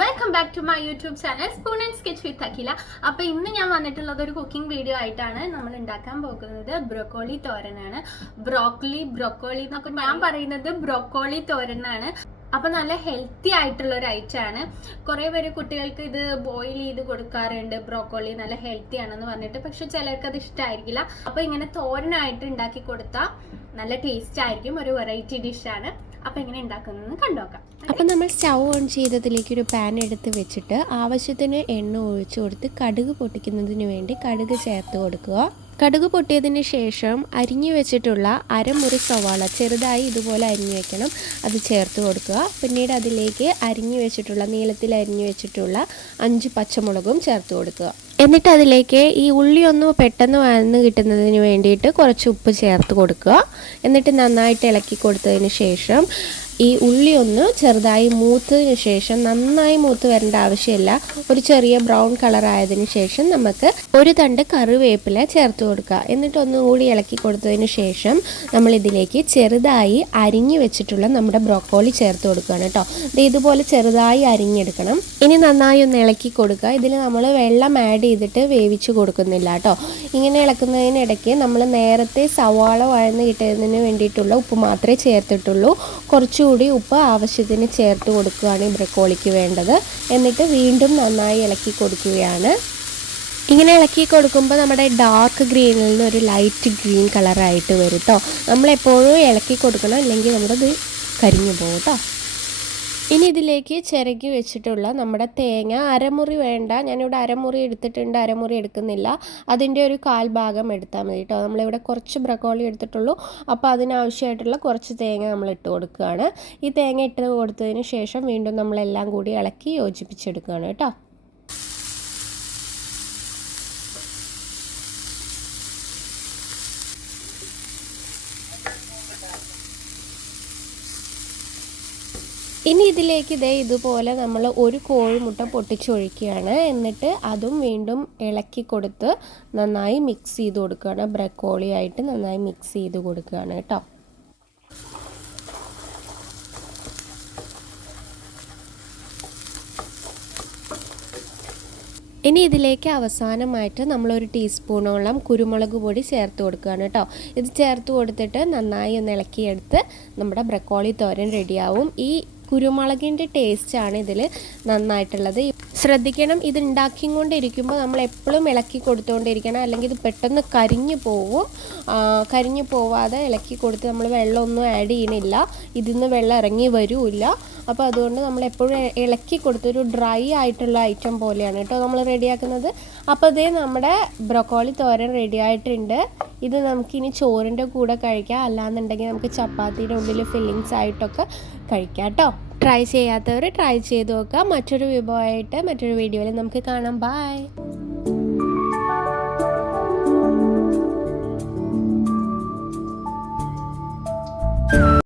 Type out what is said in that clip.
Welcome back to my YouTube channel spoon and sketch with Akhila. അപ്പോൾ ഇന്ന് ഞാൻ വന്നിട്ടുള്ളത് ഒരു കുക്കിംഗ് വീഡിയോ ആയിട്ടാണ്. നമ്മൾ ഉണ്ടാക്കാൻ പോകുന്നത് ബ്രൊക്കോളി തോരനാണ്. ബ്രൊക്കോളി എന്നൊക്കെ ഞാൻ പറയുന്നത് ബ്രൊക്കോളി തോരനാണ്. അപ്പോൾ നല്ല ഹെൽത്തി ആയിട്ടുള്ള ഒരു ഐറ്റമാണ്. കുറേ പേര് കുട്ടികൾക്ക് ഇത് ബോയിൽ ചെയ്ത് കൊടുക്കാറുണ്ട്. ബ്രോക്കോളി നല്ല ഹെൽത്തി ആണെന്ന് പറഞ്ഞിട്ട്, പക്ഷെ ചിലർക്ക് അത് ഇഷ്ടമായിരിക്കില്ല. അപ്പോൾ ഇങ്ങനെ തോരനായിട്ട് ഉണ്ടാക്കി കൊടുത്താൽ നല്ല ടേസ്റ്റ് ആയിരിക്കും. ഒരു വെറൈറ്റി ഡിഷാണ്. അപ്പോൾ എങ്ങനെ ഉണ്ടാക്കുന്നതെന്ന് കണ്ടുനോക്കാം. അപ്പോൾ നമ്മൾ സ്റ്റൗ ഓൺ ചെയ്തതിലേക്ക് ഒരു പാൻ എടുത്ത് വെച്ചിട്ട് ആവശ്യത്തിന് എണ്ണ ഒഴിച്ചു കൊടുത്ത് കടുക് പൊട്ടിക്കുന്നതിന് വേണ്ടി കടുക് ചേർത്ത് കൊടുക്കുക. കടുക് പൊട്ടിയതിന് ശേഷം അരിഞ്ഞു വെച്ചിട്ടുള്ള അരമുറി സവാള ചെറുതായി ഇതുപോലെ അരിഞ്ഞു വെക്കണം, അത് ചേർത്ത് കൊടുക്കുക. പിന്നീട് അതിലേക്ക് അരിഞ്ഞു വെച്ചിട്ടുള്ള നീളത്തിൽ അരിഞ്ഞു വെച്ചിട്ടുള്ള 5 പച്ചമുളകും ചേർത്ത് കൊടുക്കുക. എന്നിട്ട് അതിലേക്ക് ഈ ഉള്ളി ഒന്ന് പെട്ടെന്ന് വഴന്ന് കിട്ടുന്നതിന് വേണ്ടിയിട്ട് കുറച്ച് ഉപ്പ് ചേർത്ത് കൊടുക്കുക. എന്നിട്ട് നന്നായിട്ട് ഇളക്കി കൊടുത്തതിന് ശേഷം ഈ ഉള്ളി ഒന്ന് ചെറുതായി മൂത്തതിന് ശേഷം, നന്നായി മൂത്ത് വരേണ്ട ആവശ്യമില്ല, ഒരു ചെറിയ ബ്രൗൺ കളർ ആയതിനു ശേഷം നമുക്ക് ഒരു തണ്ട് കറിവേപ്പില ചേർത്ത് കൊടുക്കുക. എന്നിട്ട് ഒന്നുകൂടി ഇളക്കി കൊടുത്തതിന് ശേഷം നമ്മൾ ഇതിലേക്ക് ചെറുതായി അരിഞ്ഞു വെച്ചിട്ടുള്ള നമ്മുടെ ബ്രോക്കോളി ചേർത്ത് കൊടുക്കുകയാണ് കേട്ടോ. ഇതുപോലെ ചെറുതായി അരിഞ്ഞെടുക്കണം. ഇനി നന്നായി ഒന്ന് ഇളക്കി കൊടുക്കുക. ഇതിൽ നമ്മൾ വെള്ളം ആഡ് ചെയ്തിട്ട് വേവിച്ച് കൊടുക്കുന്നില്ല കേട്ടോ. ഇങ്ങനെ ഇളക്കുന്നതിനിടയ്ക്ക് നമ്മൾ നേരത്തെ സവാള വഴന്ന് കിട്ടുന്നതിന് വേണ്ടിയിട്ടുള്ള ഉപ്പ് മാത്രമേ ചേർത്തിട്ടുള്ളൂ. കുറച്ചുകൂടി ഉപ്പ് ആവശ്യത്തിന് ചേർത്ത് കൊടുക്കുകയാണ് ഈ ബ്രക്കോളിക്ക് വേണ്ടത്. എന്നിട്ട് വീണ്ടും നന്നായി ഇളക്കി കൊടുക്കുകയാണ്. ഇങ്ങനെ ഇളക്കി കൊടുക്കുമ്പോൾ നമ്മുടെ ഡാർക്ക് ഗ്രീനിൽ നിന്ന് ഒരു ലൈറ്റ് ഗ്രീൻ കളറായിട്ട് വരും കേട്ടോ. നമ്മളെപ്പോഴും ഇളക്കി കൊടുക്കണം, അല്ലെങ്കിൽ നമ്മുടെ കരിഞ്ഞു പോകും കേട്ടോ. ഇനി ഇതിലേക്ക് ചിരകി വെച്ചിട്ടുള്ള നമ്മുടെ തേങ്ങ, അരമുറി വേണ്ട, ഞാനിവിടെ അരമുറി എടുത്തിട്ടുണ്ട്, അരമുറി എടുക്കുന്നില്ല, അതിൻ്റെ ഒരു 1/4 ഭാഗം എടുത്താൽ മതി കേട്ടോ. നമ്മളിവിടെ കുറച്ച് ബ്രക്കോളി എടുത്തിട്ടുള്ളൂ, അപ്പോൾ അതിനാവശ്യമായിട്ടുള്ള കുറച്ച് തേങ്ങ നമ്മൾ ഇട്ട് കൊടുക്കുകയാണ്. ഈ തേങ്ങ ഇട്ട് കൊടുത്തതിന് ശേഷം വീണ്ടും നമ്മളെല്ലാം കൂടി ഇളക്കി യോജിപ്പിച്ചെടുക്കുകയാണ് കേട്ടോ. ഇനി ഇതിലേക്ക് ഇതുപോലെ നമ്മൾ ഒരു കോഴിമുട്ട പൊട്ടിച്ചൊഴിക്കുകയാണ്. എന്നിട്ട് അതും വീണ്ടും ഇളക്കി കൊടുത്ത് നന്നായി മിക്സ് ചെയ്ത് കൊടുക്കുകയാണ്. ബ്രക്കോളി ആയിട്ട് നന്നായി മിക്സ് ചെയ്ത് കൊടുക്കുകയാണ് കേട്ടോ. ഇനി ഇതിലേക്ക് അവസാനമായിട്ട് നമ്മളൊരു ടീസ്പൂണോളം കുരുമുളക് പൊടി ചേർത്ത് കൊടുക്കുകയാണ് കേട്ടോ. ഇത് ചേർത്ത് കൊടുത്തിട്ട് നന്നായി ഒന്ന് ഇളക്കിയെടുത്ത് നമ്മുടെ ബ്രക്കോളി തോരൻ റെഡിയാവും. ഈ കുരുമുളകിൻ്റെ ടേസ്റ്റാണ് ഇതിൽ നന്നായിട്ടുള്ളത്. ശ്രദ്ധിക്കണം, ഇത് ഉണ്ടാക്കിക്കൊണ്ടിരിക്കുമ്പോൾ നമ്മൾ എപ്പോഴും ഇളക്കി കൊടുത്തുകൊണ്ടിരിക്കണം, അല്ലെങ്കിൽ ഇത് പെട്ടെന്ന് കരിഞ്ഞു പോവും. കരിഞ്ഞു പോവാതെ ഇളക്കി കൊടുത്ത് നമ്മൾ വെള്ളമൊന്നും ആഡ് ചെയ്യണില്ല, ഇതിൽ നിന്ന് വെള്ളം ഇറങ്ങി വരില്ല. അപ്പോൾ അതുകൊണ്ട് നമ്മൾ എപ്പോഴും ഇളക്കി കൊടുത്തൊരു ഡ്രൈ ആയിട്ടുള്ള ഐറ്റം പോലെയാണ് കേട്ടോ നമ്മൾ റെഡിയാക്കുന്നത്. അപ്പോൾ ഇതേ നമ്മുടെ ബ്രൊക്കോളി തോരൻ റെഡി ആയിട്ടുണ്ട്. ഇത് നമുക്കിനി ചോറിൻ്റെ കൂടെ കഴിക്കാം, അല്ലാന്നുണ്ടെങ്കിൽ നമുക്ക് ചപ്പാത്തിയുടെ ഉള്ളിൽ ഫില്ലിങ്സ് ആയിട്ടൊക്കെ കഴിക്കാം കേട്ടോ. ട്രൈ ചെയ്യാത്തവർ ട്രൈ ചെയ്ത് നോക്കാം. മറ്റൊരു വിഭവമായിട്ട് മറ്റൊരു വീഡിയോയിൽ നമുക്ക് കാണാം. ബൈ.